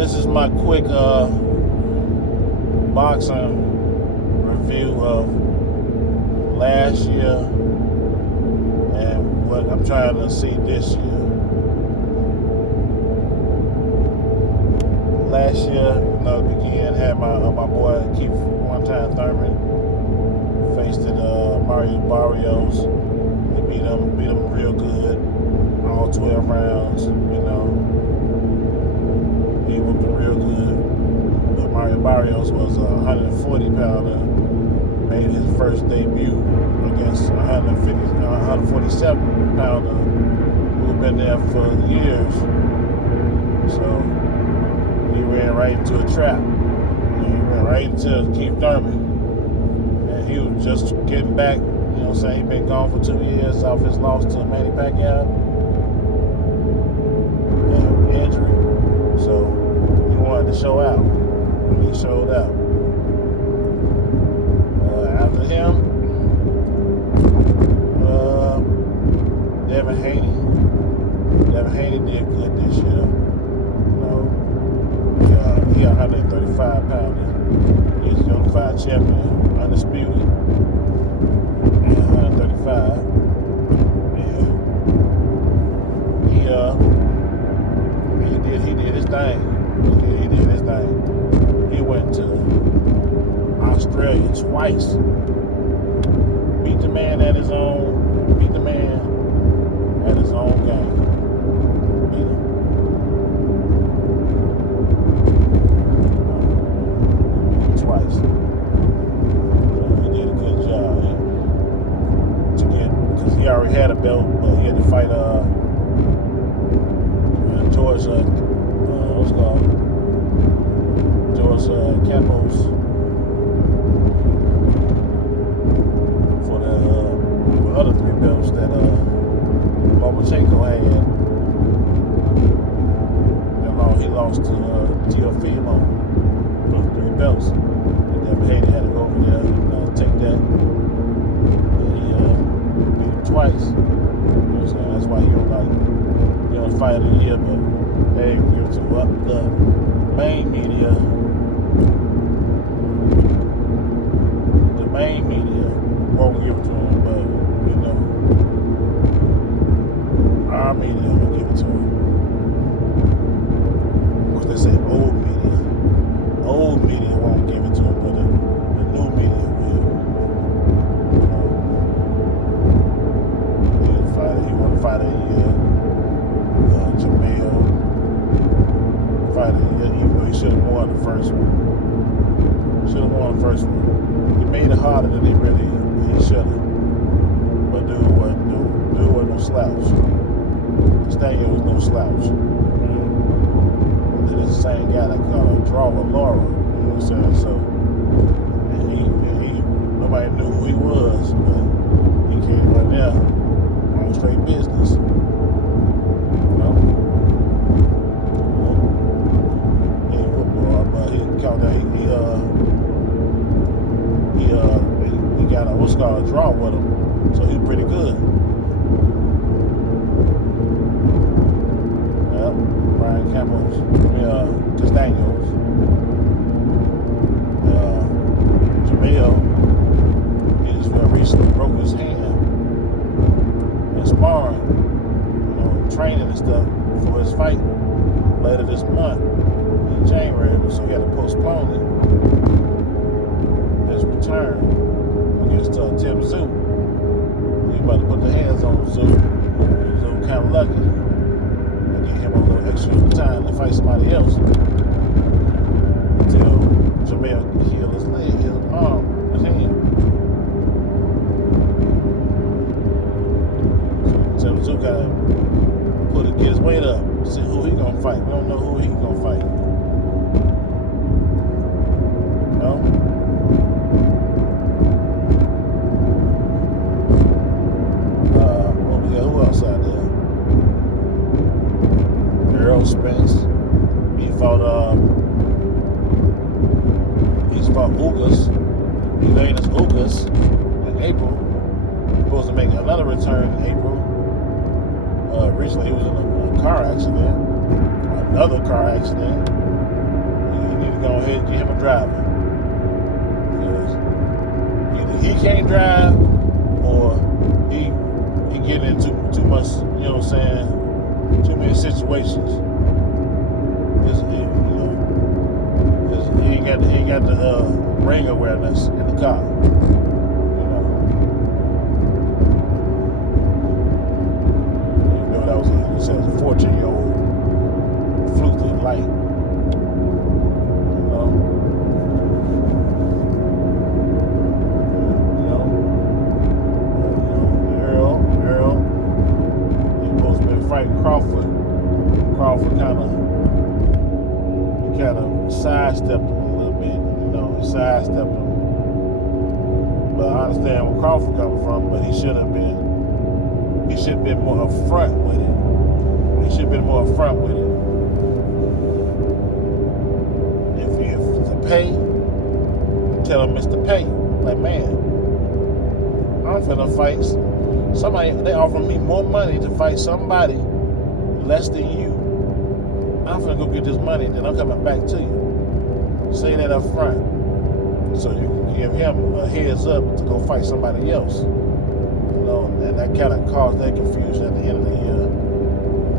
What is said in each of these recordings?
This is my quick boxing review of last year and what I'm trying to see this year. Last year, again, had my boy Keith one-time Thurman faced Mario Barrios. He beat him real good, all 12 rounds. He whooped him real good. But Mario Barrios was a 140-pounder, made his first debut against a 147-pounder who'd been there for years. So he ran right into a trap. He ran right into Keith Thurman. And he was just getting back, he'd been gone for 2 years off his loss to Manny Pacquiao. And injury. So he wanted to show out. And he showed out. After him, Devin Haney. Devin Haney did good this year. He a 135-pounder. He's the unified champion, undisputed. And 135. Yeah. He did his thing. He did his thing. He went to Australia twice. Beat the man at his own game. Beat him. Twice. So he did a good job because he already had a belt, but he had to fight George Campos for the other 3 belts that Lomachenko had. He lost to Teofimo for 3 belts. And then Haney had to go over there and take that. And he beat him twice. So that's why he don't fight of the year, but they ain't give it to the main media. The main media won't give it to him, but our media will give it to him. Because they say old media. Old media won't give it to him, but the new media will. He won the fight of the year. Jamel. Fight of the year, even though he should have won the first one. He made it harder than he should have. But dude wasn't no slouch. Stadium was no slouch. And then it's the same guy that got a draw with Laura. You know what I'm saying? So, and he nobody knew who he was, but he came right there on straight business. He ain't football, but he caught that. He got a draw with him, so he's pretty good. Brian Campos, Castaños, Jamel, he just recently broke his hand in sparring, training and stuff for his fight later this month in January, so he had to postpone his return against Tim Zoo. He about to put the hands on Zoo. Zoo kind of lucky. Him a little extra time to fight somebody else until Jamel healed his leg, his arm, his hand. So Zoo gotta get his weight up, see who he gonna fight. We don't know who he gonna fight. Who else out there? Errol, Spence. He's fought Ugas. Elena's Ugas in April. Supposed to make another return in April. Recently he was in a car accident. Another car accident. go ahead and get him a driver. Because either he can't drive or he getting into too much, you know what I'm saying, too many situations. He ain't got the ring awareness in the car. That was a 14-year-old flew through the light. Errol, he supposed to be fighting Crawford. Crawford kind of sidestepped him a little bit. He sidestepped him. But I understand where Crawford coming from. But he should have been more upfront with it. If it's to pay, tell him it's to pay. Like, man, I'm finna fight somebody. They offer me more money to fight somebody less than you. I'm finna go get this money, then I'm coming back to you. Say that up front. So you can give him a heads up to go fight somebody else. And that kind of caused that confusion at the end of the year.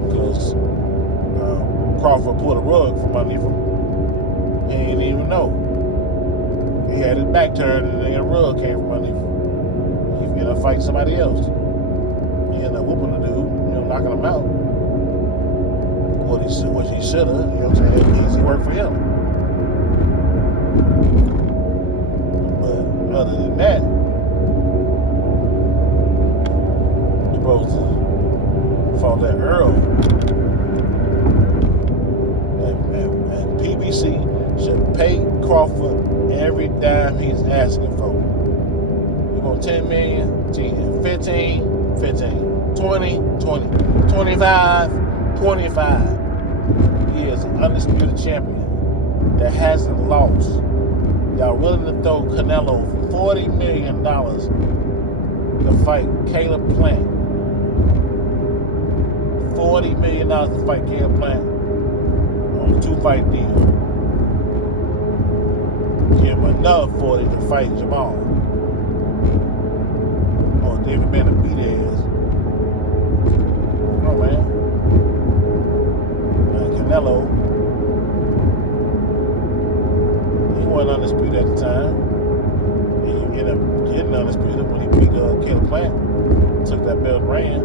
Because Crawford pulled a rug from underneath him. He didn't even know. He had his back turned and then a rug came from underneath him. He ended up fighting somebody else. He ended up whooping the dude, knocking him out. Which he should have, what I'm saying? It was easy work for him. But other than that, you're supposed to fought that Errol. And PBC should pay Crawford every dime he's asking for. You want 10 million, 10, 15, 15, 20, 20, 25, 25. He is an undisputed champion that hasn't lost. Y'all willing to throw Canelo $40 million to fight Caleb Plant. $40 million to fight Caleb Plant on a 2-fight deal. Give him another 40 to fight Jamal. Oh, David better beat his ass. Oh, man. Canelo, he wasn't undisputed at the time. He ended up getting undisputed when he beat Caleb Plant. Took that belt and ran.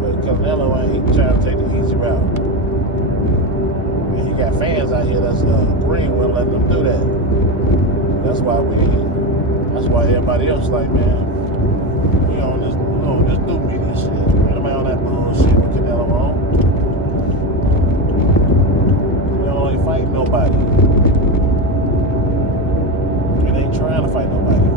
But Canelo ain't trying to take the easy route. And he got fans out here that's agreeing with letting them do that. That's why everybody else like, man, we on this new media shit. Anybody on that bullshit with Canelo on? Canelo ain't fighting nobody. It ain't trying to fight nobody.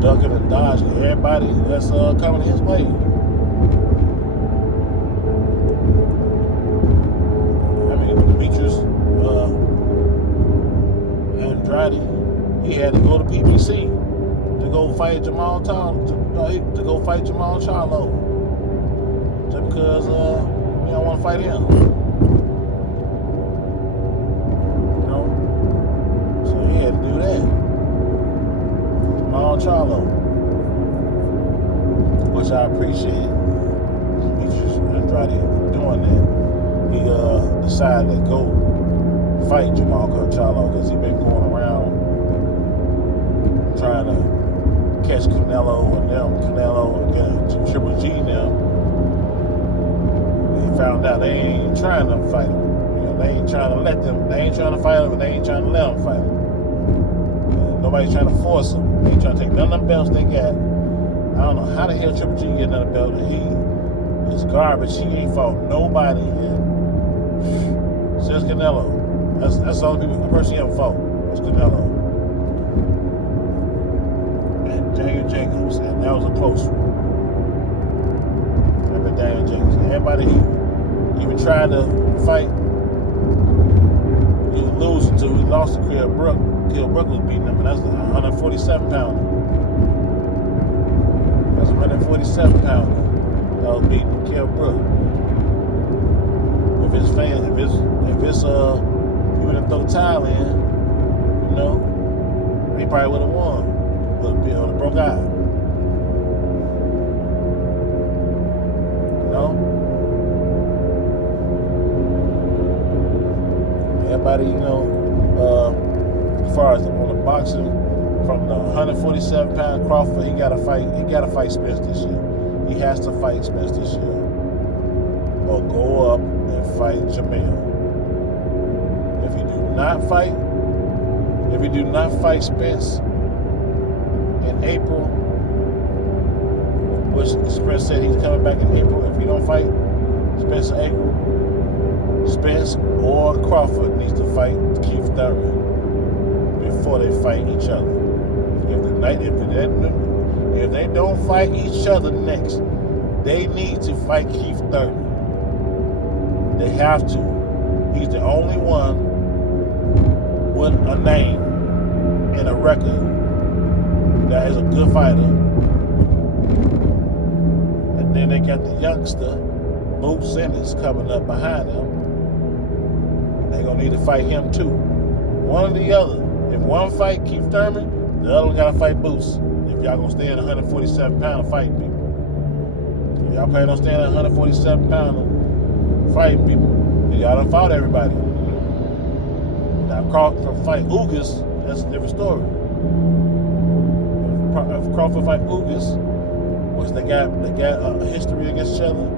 Ducking and dodging everybody that's coming his way. I mean, Demetrius Andrade, he had to go to PBC to go fight Jamal Charlo, just because we don't want to fight him. So he had to do that. Charlo, which I appreciate. Demetrius Andrade doing that. He decided to go fight Jamal Charlo because he been going around trying to catch Canelo and Triple G and them. They found out they ain't trying to fight him. They ain't trying to let them. They ain't trying to fight him, and they ain't trying to let him fight him. No nobody's trying to force him. They ain't trying to take none of them belts they got. I don't know how the hell Triple G get another belt. He is garbage. He ain't fought nobody since Canelo. That's the only person he ever fought was Canelo. And Daniel Jacobs, and that was a close one. Remember Daniel Jacobs. Everybody he even tried to fight, he was losing to. He lost to Kell Brook. Kell Brook was beating him, and that's the 147 pounder. That's a 147 pounder that was beating Kell Brook. If it's fans, if it's he would have thrown the towel in, you know, he probably would have won. Would have broke out. You know? Everybody, you know, as far as on the boxing, from the 147 pound Crawford, he gotta fight Spence this year. He has to fight Spence this year. Or go up and fight Jamel. If you do not fight Spence in April, which Spence said he's coming back in April. If you don't fight Spence in April, Spence or Crawford needs to fight Keith Thurman before they fight each other. If they don't fight each other next, they need to fight Keith Thurman. They have to. He's the only one with a name and a record that is a good fighter. And then they got the youngster, Moose Simmons, coming up behind him. They're going to need to fight him too. One or the other. If one fight Keith Thurman, the other one got to fight Boots. If y'all going to stay in 147 pounder fighting people. If y'all planning on staying in 147 pounder fighting people, y'all done fought everybody. Now Crawford fight Ugas, that's a different story. If Crawford fight Ugas, which they got a history against each other.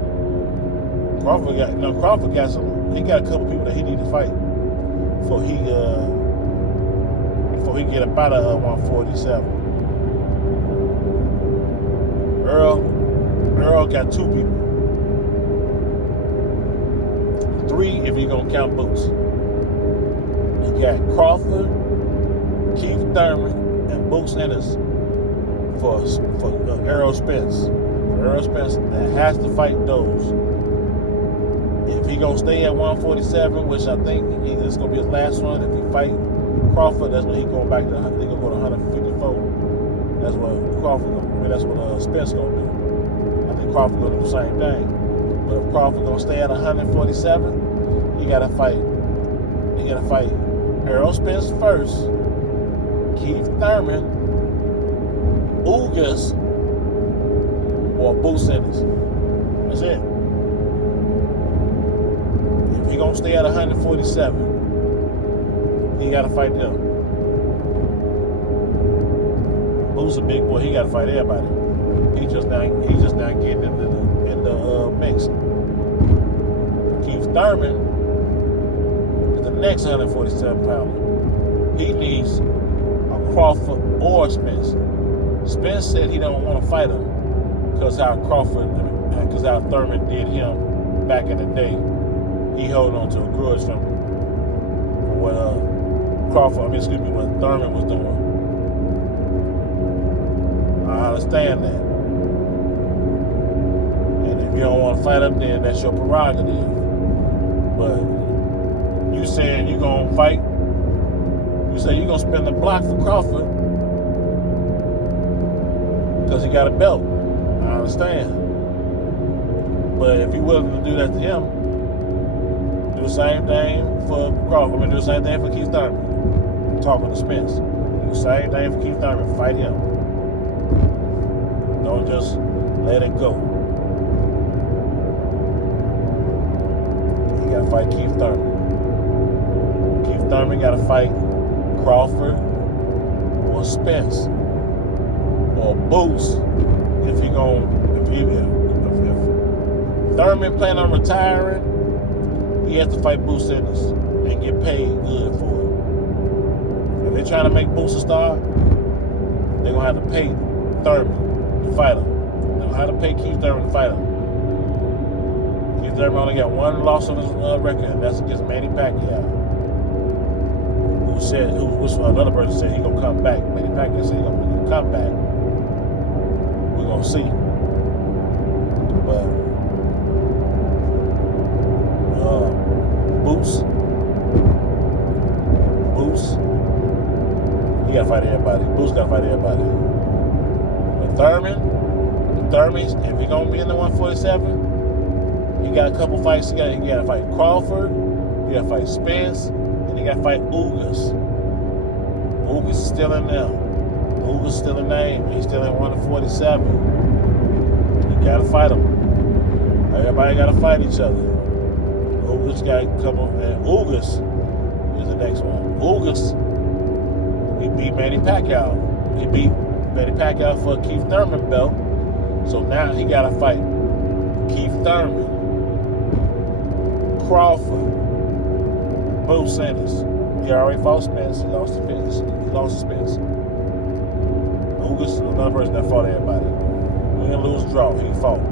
Crawford got some. He got a couple people that he need to fight before he get about a 147. Errol got two people. Three if you're gonna count Boots. You got Crawford, Keith Thurman, and Boots Ennis for Errol Spence. Errol Spence that has to fight those. If he gonna stay at 147, which I think this is gonna be his last one. If he fight Crawford, that's when he going back to. He gonna go to 154. That's what Spence gonna do. I think Crawford gonna do the same thing. But if Crawford gonna stay at 147, he gotta fight Errol Spence first, Keith Thurman, Ugas, or Boots Ennis. That's it. If he gonna stay at 147, he gotta fight them. Boots a big boy. He gotta fight everybody. He just not getting in the mix. Keith Thurman is the next 147 pounder. He needs a Crawford or Spence. Spence said he don't want to fight him because how Thurman did him back in the day. He held on to a grudge from what what Thurman was doing. I understand that. And if you don't want to fight him, then that's your prerogative. But you saying you gonna fight? You say you gonna spin the block for Crawford because he got a belt. I understand. But if you're willing to do that to him, do the same thing for Crawford. Do the same thing for Keith Thurman. I'm talking to Spence. Do the same thing for Keith Thurman. Fight him. Don't just let it go. You gotta fight Keith Thurman. Keith Thurman gotta fight Crawford or Spence or Boots if Thurman planning on retiring, he has to fight Boots Ennis and get paid good for it. If they're trying to make Boots a star, they're gonna have to pay Thurman to fight him. They're gonna have to pay Keith Thurman to fight him. Keith Thurman only got one loss on his record, and that's against Manny Pacquiao. Another person said he gonna come back. Manny Pacquiao said he gonna come back. We're gonna see. But Boots, he gotta fight everybody. Boots gotta fight everybody. But Thurman, if he gonna be in the 147, he got a couple fights. He gotta fight Crawford. He gotta fight Spence. And he got to fight Ugas. Ugas is still in there. Ugas is still in name. He's still in 147. You got to fight him. Everybody got to fight each other. Ugas got a couple. And Ugas is the next one. Ugas, he beat Manny Pacquiao. He beat Manny Pacquiao for a Keith Thurman belt. So now he got to fight Keith Thurman, Crawford, Bo Sanders. He already fought Spence. He lost to Spence. Ugas is another person that fought everybody. He didn't lose, draw. He fought.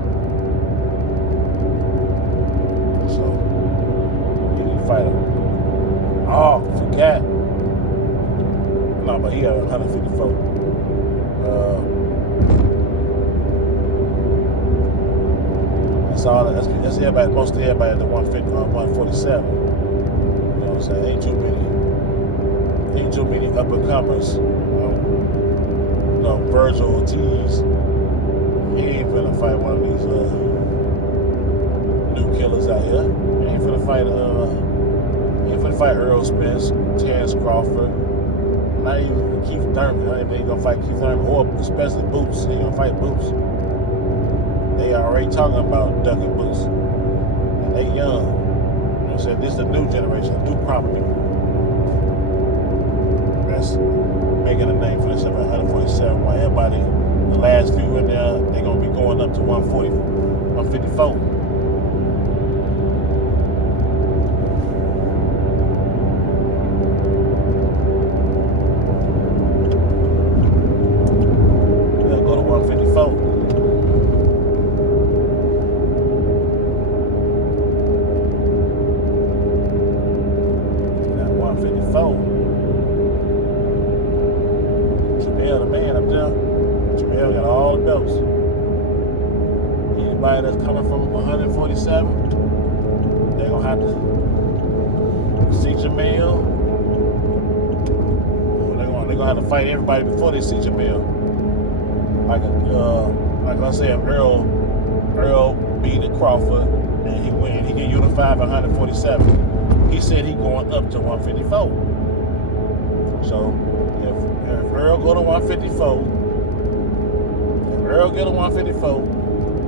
So he didn't fight him. Oh, forgot. No, but he had 154. That's all. That's everybody. Most of everybody at the 147. So ain't too many up and comers. Virgil Ortiz. He ain't finna fight one of these new killers out here. He ain't finna fight Errol, Spence, Terence, Crawford. Not even Keith Thurman. Not even they gonna fight Keith Thurman or especially Boots. They ain't gonna fight Boots. They already talking about ducking Boots. And they young. Said this is the new generation, new crop of people that's making a name for themselves at 147. While everybody, the last few in there, they're gonna be going up to 140, 154. They'll go to 154. Jamel, the man up there. Jamel got all the belts. Anybody that's coming from 147, they're gonna have to see Jamel. They're gonna have to fight everybody before they see Jamel. Like I said, Errol beat Crawford and he win. He get unified at 147. He said he going up to 154. So if Errol go to 154,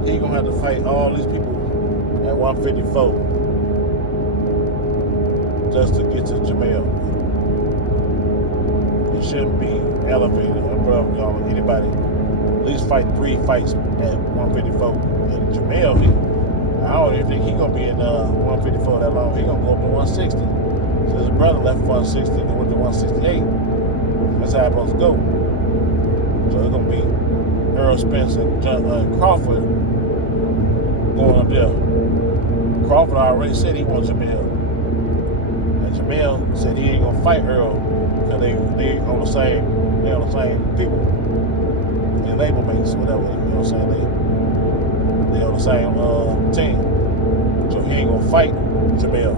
he gonna have to fight all these people at 154 just to get to Jamel. He shouldn't be elevated above anybody. At least fight 3 fights at 154. And Jamel, I don't even think he's going to be in 154 that long. He's going to go up to 160. So his brother left 160 and went to 168. That's how it's supposed to go. So it's going to be Errol, Spence, and Crawford going up there. Crawford already said he wants Jamel. And Jamel said he ain't going to fight Errol because they on the same people. They label mates, whatever. You know what I'm saying? They on the same team. So he ain't gonna fight Jamel.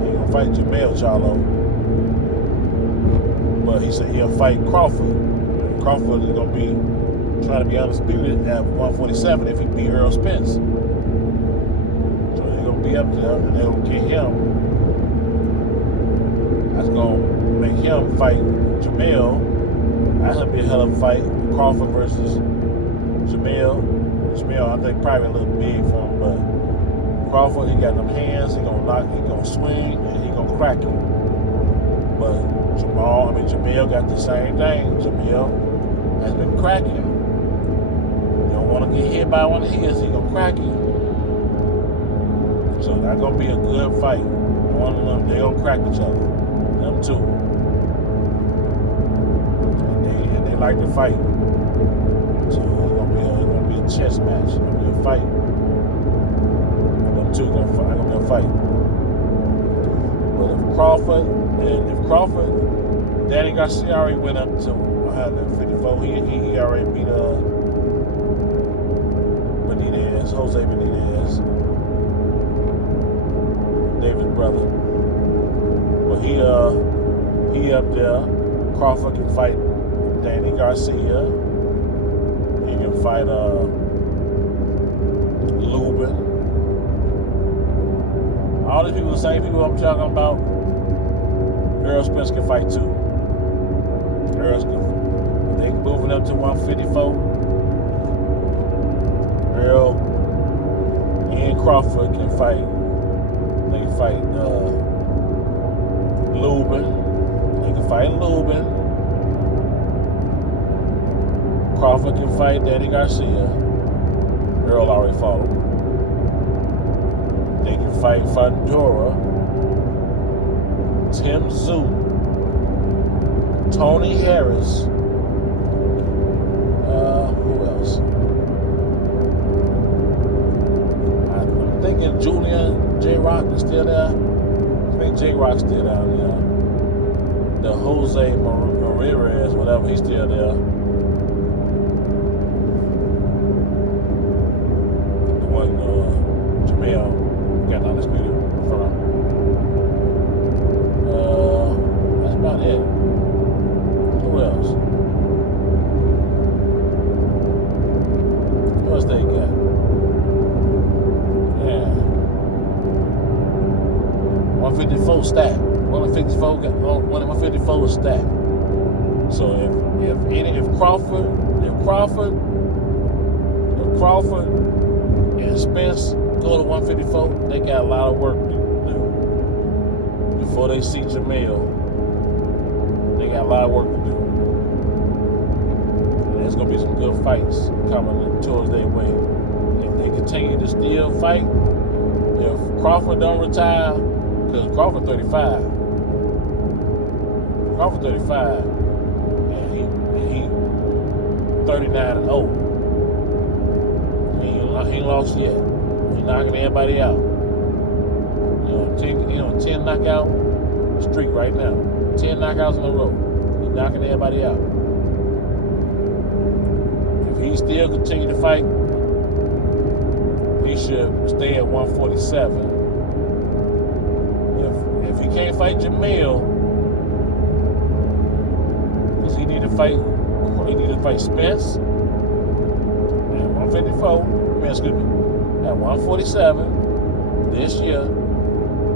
He ain't gonna fight Jamel, Charlo. But he said he'll fight Crawford. Crawford is gonna be trying to be undisputed at 147 if he beat Errol Spence. So they're gonna be up there and they're gonna get him. That's gonna make him fight Jamel. That'll be a hell of a fight. Crawford versus Jamel. Jamel, I think probably a little big for him, but Crawford, he got them hands, he gonna knock, he gonna swing, and he gonna crack him. But Jamel got the same thing. Jamel has been cracking. You don't want to get hit by one of his, he gonna crack you. So that's gonna be a good fight. One of them, they gonna crack each other. Them two. like to fight. So it's gonna be a chess match. It's gonna be a fight. Them two gonna be a fight. But if Crawford, Danny Garcia already went up to 154. He already beat Jose Benitez, David's brother. But he up there. Crawford can fight Danny Garcia. He can fight Lubin. All these people, the same people I'm talking about. Errol Spence can fight too. They moving up to 154. Errol and Crawford can fight. They can fight Lubin. They can fight Lubin. Crawford can fight Danny Garcia. Errol already fought him. They can fight Fundora, Tim Tszyu, Tony Harris. Who else? I'm thinking Julian J. Rock is still there. I think J. Rock's still down there. The Jose Ramirez, whatever, he's still there. The one Jamel got undisputed from. That's about it. Who else? What else they got? Yeah. 154 stack. 154 is stacked. So if Crawford and Spence go to 154, they got a lot of work to do. Before they see Jamel, they got a lot of work to do. And there's gonna be some good fights coming towards their way. If they continue to still fight, if Crawford don't retire, because Crawford 35. Crawford 35, and he 39-0. He ain't lost yet. He knocking everybody out. 10 knockout streak right now. 10 knockouts in a row. He knocking everybody out. If he still continue to fight, he should stay at 147. If he can't fight Jamel, he need to fight Spence at 154. Excuse me, at 147 this year,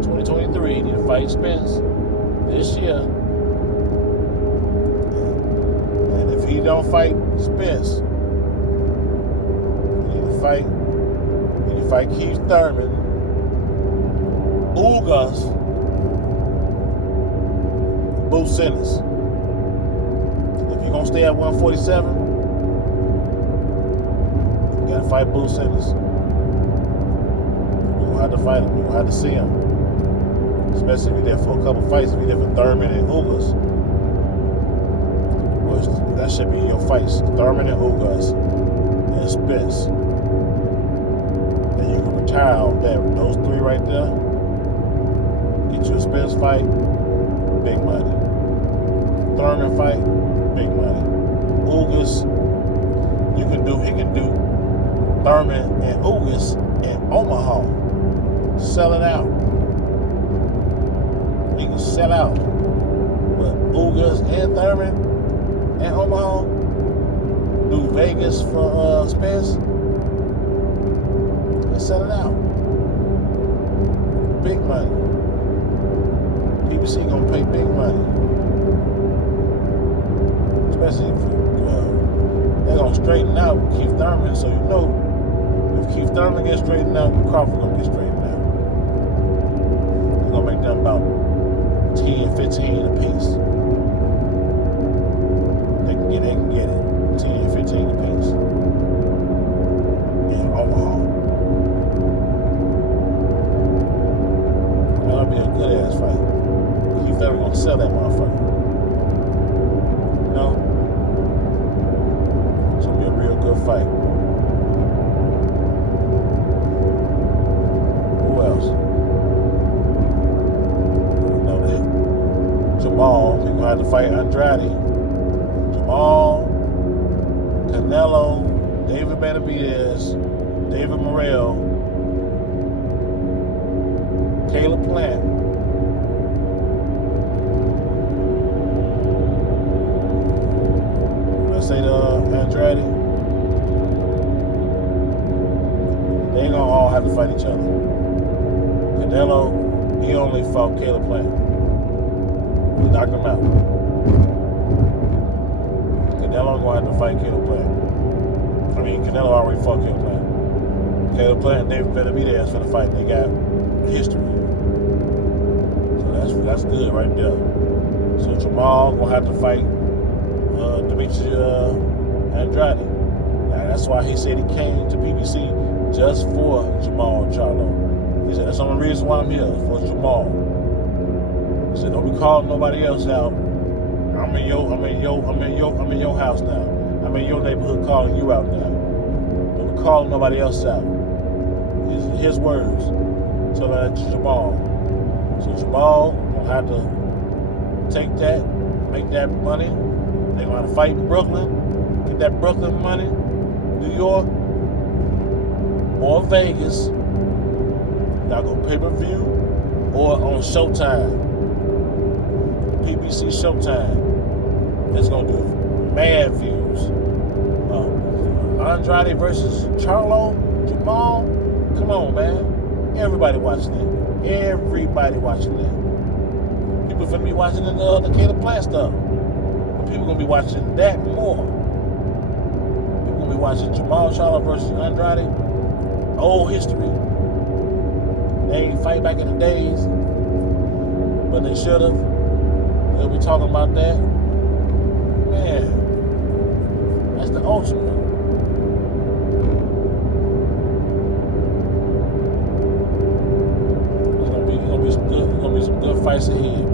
2023. He need to fight Spence this year. And if he don't fight Spence, he need to fight Keith Thurman, Ugas, Boo Simmons. You're gonna stay at 147, you gotta fight Boo Simmons. You're gonna have to fight him. You're gonna have to see him. Especially if you're there for a couple fights. If you're there for Thurman and Ugas. Well, that should be your fights. Thurman and Ugas and Spence. Then you can retire on that. Those three right there. Get you a Spence fight, big money. Thurman fight, big money. Ugas, he can do Thurman and Ugas in Omaha. Sell it out. He can sell out. But Ugas and Thurman and Omaha, do Vegas for Spence, and sell it out. Big money. PBC gonna pay big money. Especially if they're gonna straighten out Keith Thurman, so you know if Keith Thurman gets straightened out, Crawford gonna get straightened out. They're gonna make them about 10, 15 apiece. They can get it. 10, 15 apiece. In Omaha. That'll be a good ass fight. Keith Thurman gonna sell that motherfucker. You know? Jamal, he's gonna have to fight Andrade. Jamal, Canelo, David Benavidez, David Morrell, Caleb Plant. Let's say Andrade. They ain't gonna all have to fight each other. Canelo, he only fought Caleb Plant. He knocked him out. Canelo gonna have to fight Caleb Plant. I mean, Canelo already fought Caleb Plant. Caleb Plant and David Benavidez for the fight. They got history. So that's good right there. So Jamal gonna have to fight Demetrius Andrade. Now that's why he said he came to PBC just for Jamal Charlo. He said that's the only reason why I'm here, for Jamal. He said don't be calling nobody else out. I'm in your house now. I'm in your neighborhood calling you out now. Don't be calling nobody else out. His words. So that's Jamal. So Jamal gonna have to take that, make that money. They're gonna have to fight in Brooklyn, get that Brooklyn money, New York, or Vegas. Y'all go pay-per-view or on Showtime. PBC Showtime. It's gonna do mad views. Andrade versus Charlo, Jamal. Come on, man. Everybody watching it. Everybody watching that. People finna be watching the Caleb Plant stuff. But people gonna be watching that more. People gonna be watching Jamal Charlo versus Andrade. Old history. They ain't fight back in the days, but they should have. They'll be talking about that. Man, that's the ultimate. There's gonna be some good fights ahead. You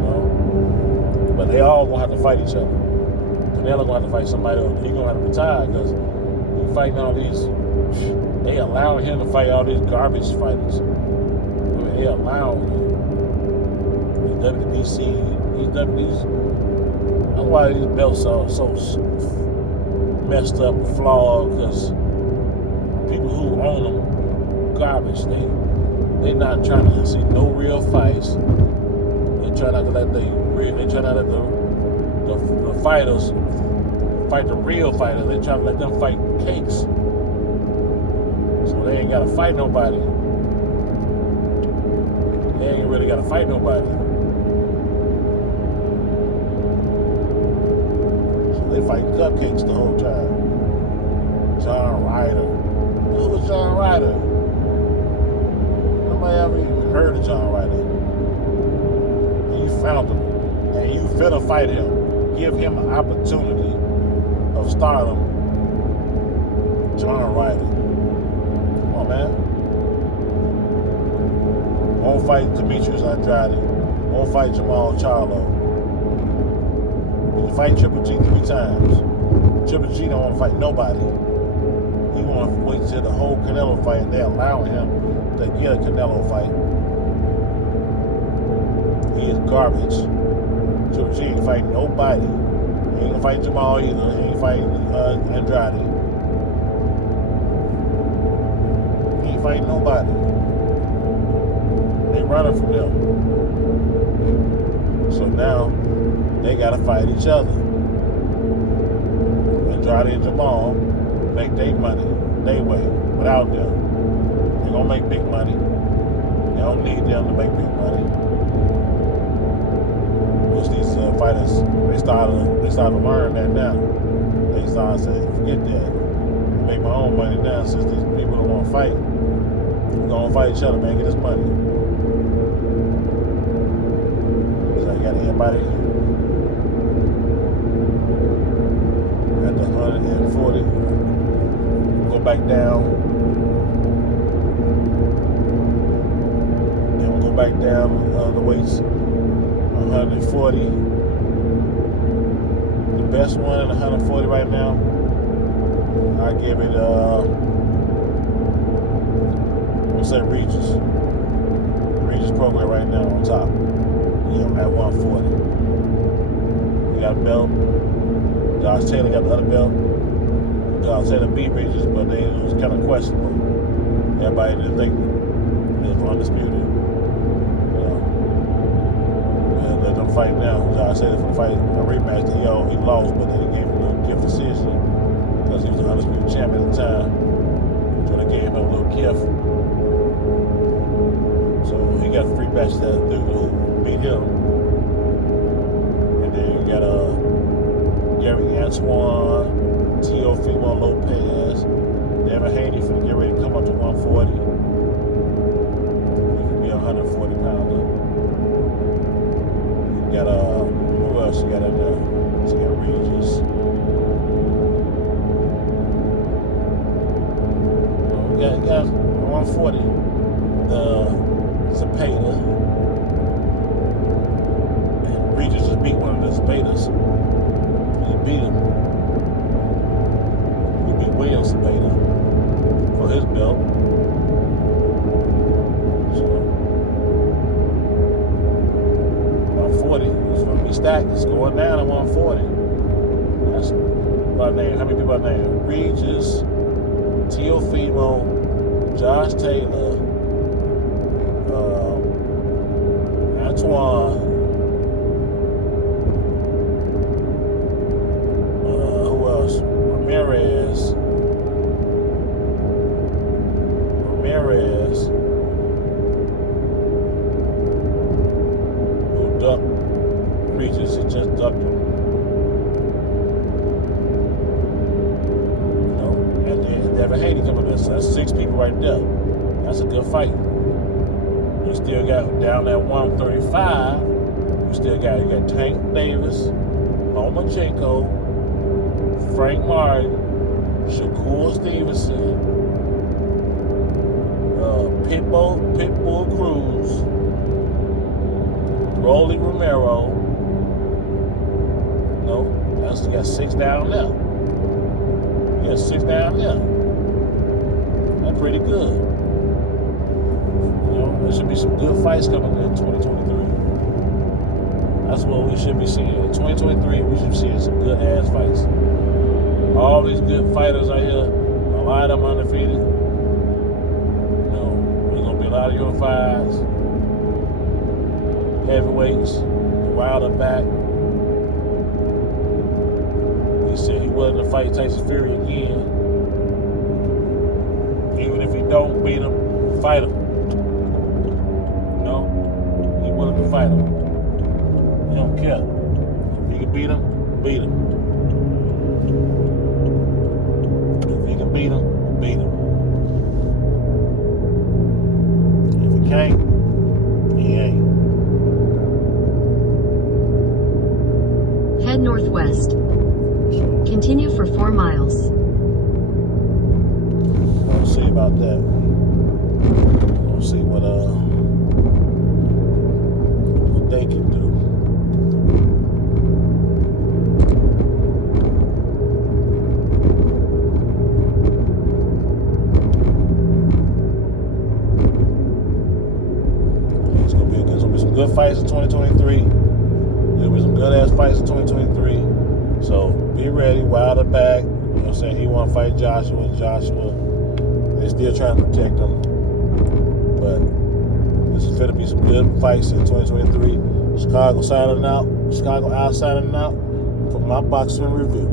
know? But they all gonna have to fight each other. Canelo gonna have to fight somebody else. He's gonna have to retire because he's fighting all these. They allowing him to fight all these garbage fighters. I mean, they allowing him. These WBC, these. That's why these belts are so messed up, flawed, because people who own them, garbage. They're not trying to see no real fights. They try not to let the fighters fight the real fighters. They try to let them fight cakes. So they ain't gotta fight nobody. They ain't really gotta fight nobody. So they fight cupcakes the whole time. John Ryder. Who was John Ryder? Nobody ever even heard of John Ryder. And you found him. And you finna fight him. Give him an opportunity of stardom. John Ryder. Come on, man. Won't fight Demetrius Andrade. Won't fight Jamal Charlo. He fight Triple G 3 times. Triple G don't want to fight nobody. He want to wait till the whole Canelo fight and they allow him to get a Canelo fight. He is garbage. Triple G ain't fighting nobody. He ain't gonna fight Jamal either. He ain't fighting Andrade. He ain't fighting nobody. They running from them. So now they gotta fight each other. Andrade and Jamal make their money their way without them. They're gonna make big money. They don't need them to make big money. Which these fighters, they started to learn that now. They started saying, forget that. I make my own money now since these people don't want to fight. We're gonna fight each other, man, get this money. So you got everybody at the 140. Go back down. Then we'll go back down the weights. 140. The best one at 140 right now. I give it I'm gonna say Regis. Regis program right now on top. at 140. He got a belt. Josh Taylor got the other belt. Josh Taylor beat Regis, but it was kind of questionable. Everybody didn't think it was undisputed. And let them fight now. Josh Taylor for the fight, a rematch. He lost, but then he gave him a little gift decision because he was the undisputed champion at the time. So they gave him a little gift. So he got a free match that dude who beat him. And then you got Gary Antoine, Teofimo Lopez, Devin Haney for get ready to come up to 140. He can be a 140 pounder. You got who else you got in there? You got Regis. You got 140. Zepeda. And Regis just beat one of the Zepedas. He beat him. He beat William Zepeda for his belt. So 140. It's going to be stacked. It's going down at 140. That's my name. How many people I name? Regis, Teofimo, Josh Taylor, Antoine, who else? Ramirez, who ducked Regis. He just ducked him. And then Devin Haney coming in. So that's 6 people right there. That's a good fight. You still got down at 135. You got Tank Davis, Lomachenko, Frank Martin, Shakur Stevenson, Pitbull Cruz, Rolly Romero. You got 6 down there. You got 6 down there. That's pretty good. There should be some good fights coming in 2023. That's what we should be seeing. In 2023, we should be seeing some good ass fights. All these good fighters out here, a lot of them undefeated. There's gonna be a lot of your fights, heavyweights, Wilder back. He said he willing to fight Tyson Fury again. Even if he don't beat him, fight him. He willing to fight him. He don't care. If he can beat him, beat him. If he can beat him, beat him. If he can't, he ain't. Head northwest. Continue for 4 miles. We'll see about that. We'll see what they can do. It's gonna be some good fights in 2023. There'll be some good ass fights in 2023. So be ready. Wilder back. You know what I'm saying? He want to fight Joshua. They're still trying to protect him. But this is going to be some good fights in 2023. Chicago out signing out for my boxing review.